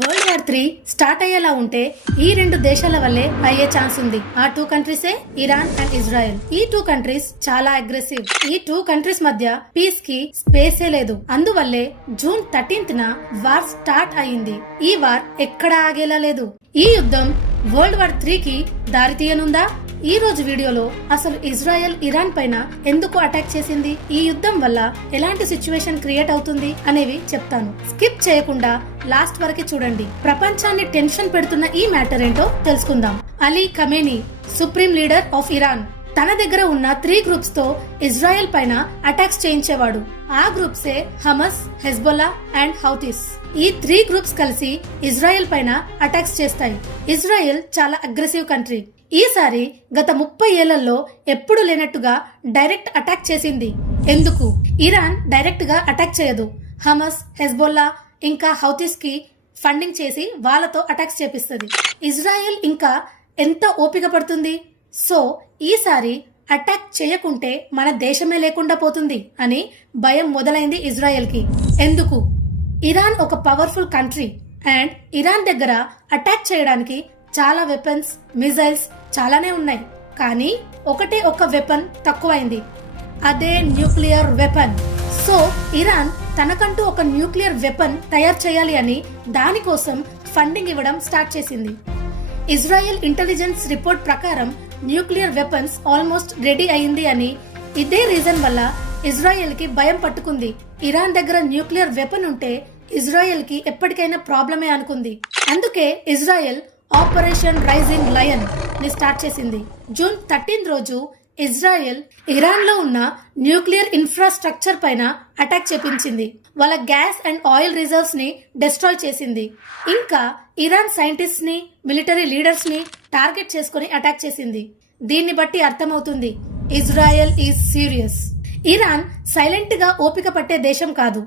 World war 3 start అయ్యేలా ఉంటే ఈ రెండు దేశాల వల్లే అయ్యే ఛాన్స్ ఉంది. ఆ టూ కంట్రీసే ఇరాన్ అండ్ ఇజ్రాయెల్. ఈ టూ కంట్రీస్ చాలా అగ్రెసివ్. ఈ టూ కంట్రీస్ మధ్య పీస్ కి స్పేసే లేదు. అందువల్లే జూన్ 13th వార్ స్టార్ట్ అయింది. ఈ వార్ ఎక్కడ ఆగేలా లేదు. ఈ యుద్ధం వరల్డ్ వార్ 3 కి దారి తీయనుందా? ఈ రోజు వీడియోలో అసలు ఇజ్రాయెల్ ఇరాన్ పైన ఎందుకు అటాక్ చేసింది, ఈ యుద్ధం వల్ల ఎలాంటి సిచ్యువేషన్ క్రియేట్ అవుతుంది అనేవి చెప్తాను. స్కిప్ చేయకుండా లాస్ట్ వరకు చూడండి. ప్రపంచాన్ని టెన్షన్ పెడుతున్న ఈ మ్యాటర్ ఏంటో తెలుసుకుందాం. Ali Khamenei, supreme leader of Iran, తన దగ్గర ఉన్న 3 గ్రూప్స్ తో ఇజ్రాయెల్ పైన అటాక్స్ చేయించేవాడు. ఆ గ్రూప్సే హమస్, హెజ్బొల్లా అండ్ హౌతీస్. ఈ 3 గ్రూప్స్ కలిసి ఇజ్రాయెల్ పైన అటాక్స్ చేస్తాయి. ఇజ్రాయెల్ చాలా అగ్రెసివ్ కంట్రీ. ఈసారి గత 30 ఏళ్లలో ఎప్పుడు లేనట్టుగా డైరెక్ట్ అటాక్ చేసింది. ఎందుకు? ఇరాన్ డైరెక్ట్ గా అటాక్ చేయదు. హమస్, హెజ్బొల్లా ఇంకా హౌతీస్ కి ఫండింగ్ చేసి వాళ్ళతో అటాక్స్ చేపిస్తుంది. ఇజ్రాయెల్ ఇంకా ఎంత ఓపిక పడుతుంది? సో ఈసారి అటాక్ చేయకుంటే మన దేశమే లేకుండా పోతుంది అని భయం మొదలైంది ఇజ్రాయెల్ కి. ఎందుకు? ఇరాన్ ఒక పవర్ఫుల్ కంట్రీ అండ్ ఇరాన్ దగ్గర అటాక్ చేయడానికి చాలా వెపన్స్, మిజైల్స్ చాలానే ఉన్నాయి. కానీ ఒకటే ఒక వెపన్ తక్కువైంది, అదే న్యూక్లియర్ వెపన్. సో ఇరాన్ తనకంటూ ఒక న్యూక్లియర్ వెపన్ తయారు చేయాలి అని దానికోసం ఫండింగ్ ఇవ్వడం స్టార్ట్ చేసింది. ఇజ్రాయెల్ ఇంటెలిజెన్స్ రిపోర్ట్ ప్రకారం న్యూక్లియర్ వెపన్స్ ఆల్మోస్ట్ రెడీ అయింది అని. ఇదే రీజన్ వల్ల ఇజ్రాయెల్ కి భయం పట్టుకుంది. ఇరాన్ దగ్గర న్యూక్లియర్ వెపన్ ఉంటే ఇజ్రాయెల్ కి ఎప్పటికైనా ప్రాబ్లమే అనుకుంది. అందుకే ఇజ్రాయెల్ ఆపరేషన్ రైజింగ్ లయన్ ని స్టార్ట్ చేసింది. జూన్ 13 రోజు ఇజ్రాయెల్ ఇరాన్ లో ఉన్న న్యూక్లియర్ ఇన్ఫ్రాస్ట్రక్చర్ పైన అటాక్ చేపించింది. వాళ్ళ గ్యాస్ అండ్ ఆయిల్ రిజర్వ్స్ ని డిస్ట్రాయ్ చేసింది. ఇంకా ఇరాన్ సైంటిస్ట్ ని, మిలిటరీ లీడర్స్ ని టార్గెట్ చేసుకుని అటాక్ చేసింది. దీన్ని బట్టి అర్థమవుతుంది Israel is serious. Iran silent గా ఓపిక పట్టే దేశం కాదు.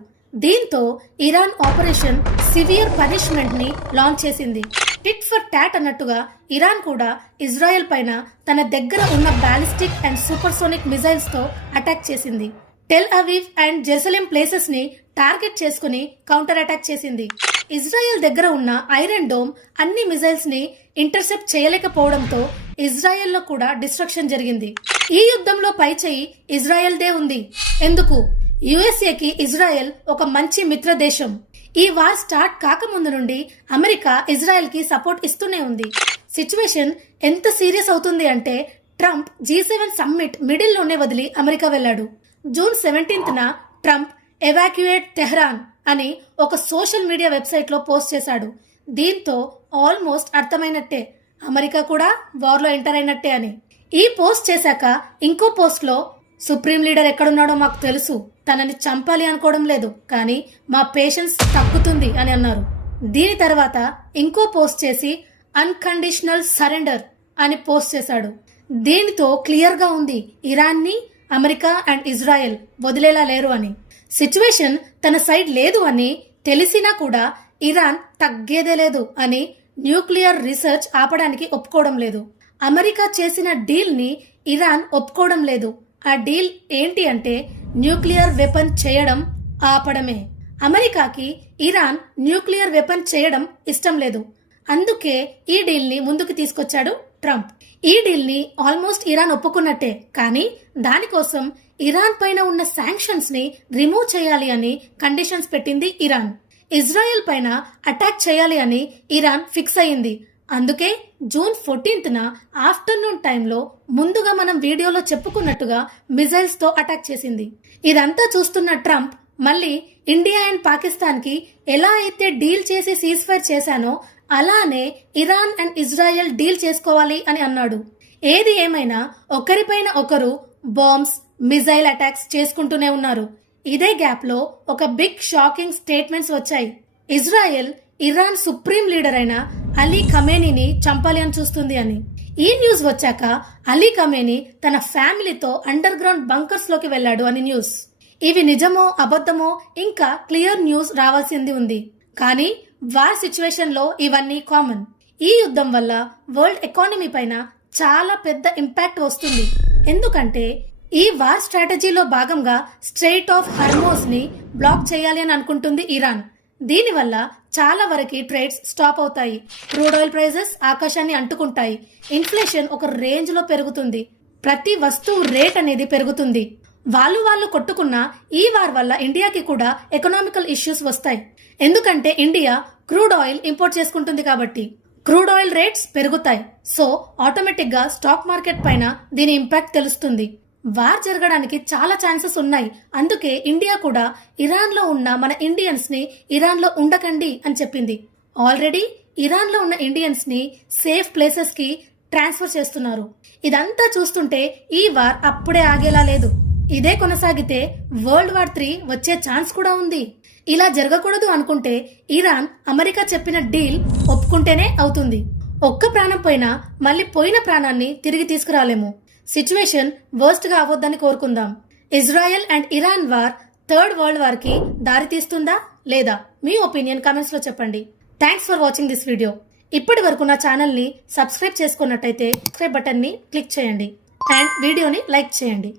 దీంతో ఇరాన్ ఆపరేషన్ సివియర్ పనిష్మెంట్ ని లాంచ్ చేసింది. టిట్ ఫర్ టాట్ అన్నట్టుగా ఇరాన్ కూడా ఇజ్రాయెల్ పైన తన దగ్గర ఉన్న బాలిస్టిక్ అండ్ సూపర్సోనిక్ మిజైల్స్ తో అటాక్ చేసింది. Tel Aviv and Jerusalem places ని టార్గెట్ చేసుకుని కౌంటర్ అటాక్ చేసింది. ఇజ్రాయెల్ దగ్గర ఉన్న ఐరన్ డోమ్ అన్ని మిజైల్స్ ని ఇంటర్సెప్ట్ చేయలేకపోవడంతో ఇజ్రాయెల్ లో కూడా డిస్ట్రక్షన్ జరిగింది. ఈ యుద్ధంలో పైచేయి ఇజ్రాయెల్ దే ఉంది. ఎందుకు? యుఎస్ఏకి ఇజ్రాయెల్ ఒక మంచి మిత్ర దేశం. ఈ వార్ స్టార్ట్ కాకముందు నుండి అమెరికా ఇజ్రాయెల్ కి సపోర్ట్ ఇస్తూనే ఉంది. సిచ్యువేషన్ ఎంత సీరియస్ అవుతుంది అంటే ట్రంప్ G7 సమ్మిట్ మిడిల్ లోనే వదిలి అమెరికా వెళ్లాడు. June 17th Trump evacuate Tehran అని ఒక సోషల్ మీడియా వెబ్సైట్ లో పోస్ట్ చేశాడు. దీంతో ఆల్మోస్ట్ అర్థమైనట్టే, అమెరికా కూడా వార్ లో ఎంటర్ అయినట్టే అని. ఈ పోస్ట్ చేశాక ఇంకో పోస్ట్ లో సుప్రీం లీడర్ ఎక్కడున్నాడో మాకు తెలుసు, తనని చంపాలి అనుకోవడం లేదు, కానీ మా పేషెన్స్ తగ్గుతుంది అని అన్నారు. దీని తర్వాత ఇంకో పోస్ట్ చేసి అన్కండిషనల్ సరెండర్ అని పోస్ట్ చేశాడు. దీనితో క్లియర్ గా ఉంది ఇరాన్ ని అమెరికా అండ్ ఇజ్రాయెల్ వదిలేలా లేరు అని. సిచ్యువేషన్ తన సైడ్ లేదు అని తెలిసినా కూడా ఇరాన్ తగ్గేదే లేదు అని న్యూక్లియర్ రీసెర్చ్ ఆపడానికి ఒప్పుకోవడం లేదు. అమెరికా చేసిన డీల్ ని ఇరాన్ ఒప్పుకోవడం లేదు. ఆ డీల్ ఏంటి అంటే న్యూక్లియర్ వెపన్ చేయడం ఆపడమే. అమెరికాకి ఇరాన్ న్యూక్లియర్ వెపన్ చేయడం ఇష్టం లేదు. అందుకే ఈ డీల్ ని ముందుకు తీసుకొచ్చాడు ట్రంప్. ఈ డీల్ ని ఆల్మోస్ట్ ఇరాన్ ఒప్పుకున్నట్టే, కానీ దానికోసం ఇరాన్ పైన ఉన్న శాంక్షన్స్ ని రిమూవ్ చేయాలి అని కండిషన్స్ పెట్టింది ఇరాన్. ఇజ్రాయెల్ పైన అటాక్ చేయాలి అని ఇరాన్ ఫిక్స్ అయింది. అందుకే జూన్ 14th ఆఫ్టర్నూన్ టైంలో ముందుగా మనం వీడియోలో చెప్పుకున్నట్టుగా మిజైల్స్ తో అటాక్ చేసింది. ఇదంతా చూస్తున్న ట్రంప్ మళ్ళీ ఇండియా అండ్ పాకిస్తాన్ కి ఎలా అయితే డీల్ చేసి సీజ్ ఫైర్ చేశానో అలానే ఇరాన్ అండ్ ఇజ్రాయెల్ డీల్ చేసుకోవాలి అని అన్నాడు. ఏది ఏమైనా ఒకరిపైన ఒకరు బాంబ్స్, మిజైల్ అటాక్స్ చేసుకుంటూనే ఉన్నారు. ఇదే గ్యాప్ లో ఒక బిగ్ షాకింగ్ స్టేట్మెంట్స్ వచ్చాయి. ఇజ్రాయెల్ ఇరాన్ సుప్రీం లీడర్ అయిన అలీ ఖమేనీని చంపాలి అని చూస్తుంది అని. ఈ న్యూస్ వచ్చాక అలీ ఖమేనీ తన ఫ్యామిలీతో అండర్ గ్రౌండ్ బంకర్స్ లోకి వెళ్లాడు అని న్యూస్. ఇవి నిజమో అబద్ధమో ఇంకా క్లియర్ న్యూస్ రావాల్సింది ఉంది. కానీ వార్ సిచ్యువేషన్ లో ఇవన్నీ కామన్. ఈ యుద్ధం వల్ల వరల్డ్ ఎకానమీ పైన చాలా పెద్ద ఇంపాక్ట్ వస్తుంది. ఎందుకంటే ఈ వార్ స్ట్రాటజీలో భాగంగా స్ట్రెయిట్ ఆఫ్ హర్మోజ్ ని బ్లాక్ చేయాలి అని అనుకుంటుంది ఇరాన్. దీనివల్ల చాలా వరకు ట్రేడ్స్ స్టాప్ అవుతాయి. క్రూడ్ ఆయిల్ ప్రైజెస్ ఆకాశాన్ని అంటుకుంటాయి. ఇన్ఫ్లేషన్ ఒక రేంజ్ లో పెరుగుతుంది. ప్రతి వస్తువు రేట్ అనేది పెరుగుతుంది. వాళ్ళు కొట్టుకున్న ఈ వార్ వల్ల ఇండియాకి కూడా ఎకనామికల్ ఇష్యూస్ వస్తాయి. ఎందుకంటే ఇండియా క్రూడ్ ఆయిల్ ఇంపోర్ట్ చేసుకుంటుంది కాబట్టి క్రూడ్ ఆయిల్ రేట్స్ పెరుగుతాయి. సో ఆటోమేటిక్ గా స్టాక్ మార్కెట్ పైన దీని ఇంపాక్ట్ తెలుస్తుంది. వార్ జరగడానికి చాలా ఛాన్సెస్ ఉన్నాయి. అందుకే ఇండియా కూడా ఇరాన్ లో ఉన్న మన ఇండియన్స్ ని ఇరాన్ లో ఉండకండి అని చెప్పింది. ఆల్రెడీ ఇరాన్ లో ఉన్న ఇండియన్స్ ని సేఫ్ ప్లేసెస్ కి ట్రాన్స్ఫర్ చేస్తున్నారు. ఇదంతా చూస్తుంటే ఈ వార్ అప్పుడే ఆగేలా లేదు. ఇదే కొనసాగితే వరల్డ్ వార్ 3 వచ్చే ఛాన్స్ కూడా ఉంది. ఇలా జరగకూడదు అనుకుంటే ఇరాన్ అమెరికా చెప్పిన డీల్ ఒప్పుకుంటేనే అవుతుంది. ఒక్క ప్రాణం పోయినా మళ్ళీ పోయిన ప్రాణాన్ని తిరిగి తీసుకురాలేము. సిచ్యువేషన్ వర్స్ట్ గా అవ్వొద్దని కోరుకుందాం. Israel and Iran war third world war కి దారి తీస్తుందా లేదా? మీ ఒపీనియన్ కామెంట్స్ లో చెప్పండి. Thanks for watching this video. ఇప్పటి వరకు నా ఛానల్ ని సబ్స్క్రైబ్ చేసుకున్నట్టయితే సబ్స్క్రైబ్ బటన్ ని క్లిక్ చేయండి అండ్ వీడియోని లైక్ చేయండి.